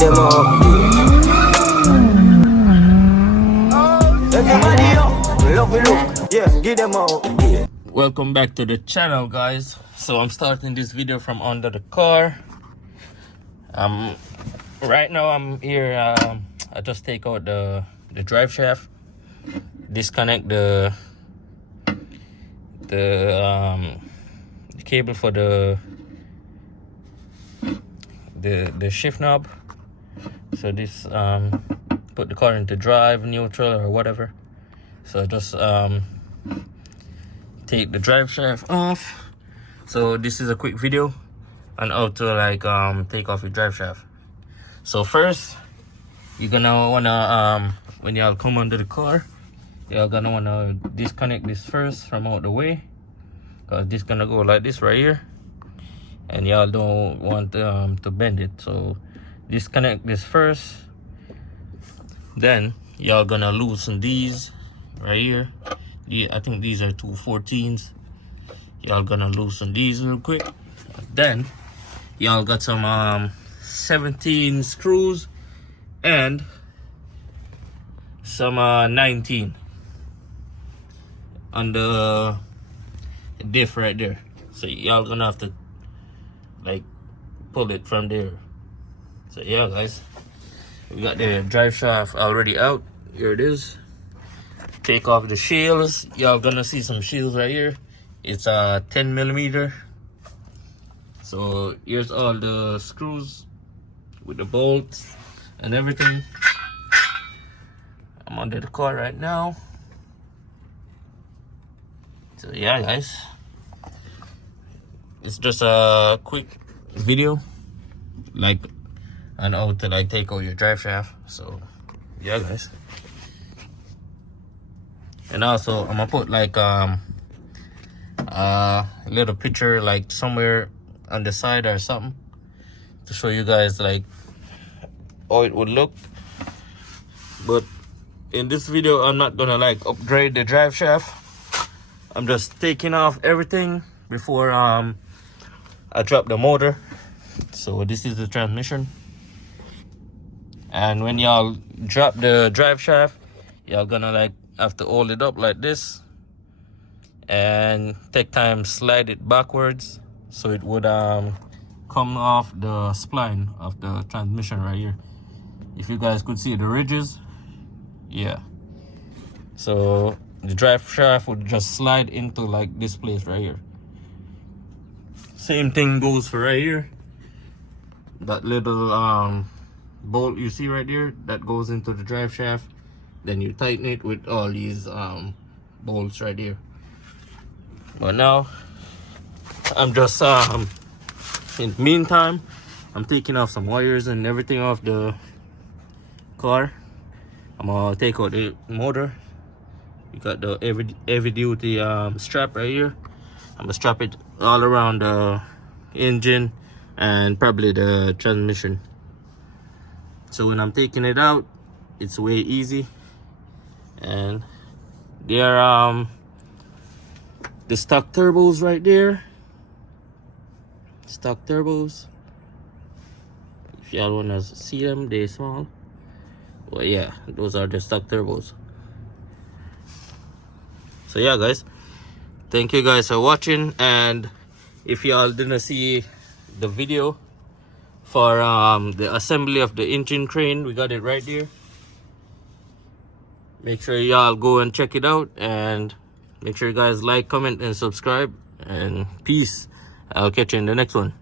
get them up. Everybody up, love we look, yeah, get them up. Yeah. Welcome back to the channel, guys. So I'm starting this video from under the car. Right now I'm here. I just take out the drive shaft, disconnect the cable for the shift knob. So this put the car into drive, neutral, or whatever. So just take the drive shaft off. So this is a quick video on how to like take off your drive shaft. So first, you're gonna wanna when y'all come under the car, y'all gonna wanna disconnect this first from out the way, because this gonna go like this right here, and y'all don't want to bend it. So disconnect this first, then y'all gonna loosen these right here. I think these are 214s. Y'all gonna loosen these real quick. Then y'all got some 17 screws and some 19 on the diff right there. So y'all gonna have to like pull it from there. So yeah, guys, we got the drive shaft already out. Here it is. Take off the shields. Y'all gonna see some shields right here. It's 10 millimeter. So here's all the screws with the bolts and everything. I'm under the car right now. So yeah, guys, it's just a quick video like on how to like take out your drive shaft. So yeah, guys. And also I'm gonna put like a little picture like somewhere on the side or something to show you guys like how it would look. But in this video I'm not gonna like upgrade the drive shaft. I'm just taking off everything before I drop the motor. So this is the transmission, and when y'all drop the drive shaft, y'all gonna like have to hold it up like this and take time slide it backwards so it would come off the spline of the transmission right here. If you guys could see the ridges, yeah. So the drive shaft would just slide into like this place right here. Same thing goes for right here. That little bolt you see right there, that goes into the drive shaft. Then you tighten it with all these bolts right here. But now I'm just in the meantime I'm taking off some wires and everything off the car. I'm gonna take out the motor. You got the heavy duty strap right here. I'm gonna strap it all around the engine and probably the transmission. So when I'm taking it out, it's way easy. And there are the stock turbos right there. Stock turbos. If y'all wanna see them, they're small. Well, yeah, those are the stock turbos. So yeah, guys, thank you guys for watching. And if y'all didn't see the video for the assembly of the engine crane, we got it right there. Make sure y'all go and check it out, and make sure you guys like, comment, and subscribe. And peace. I'll catch you in the next one.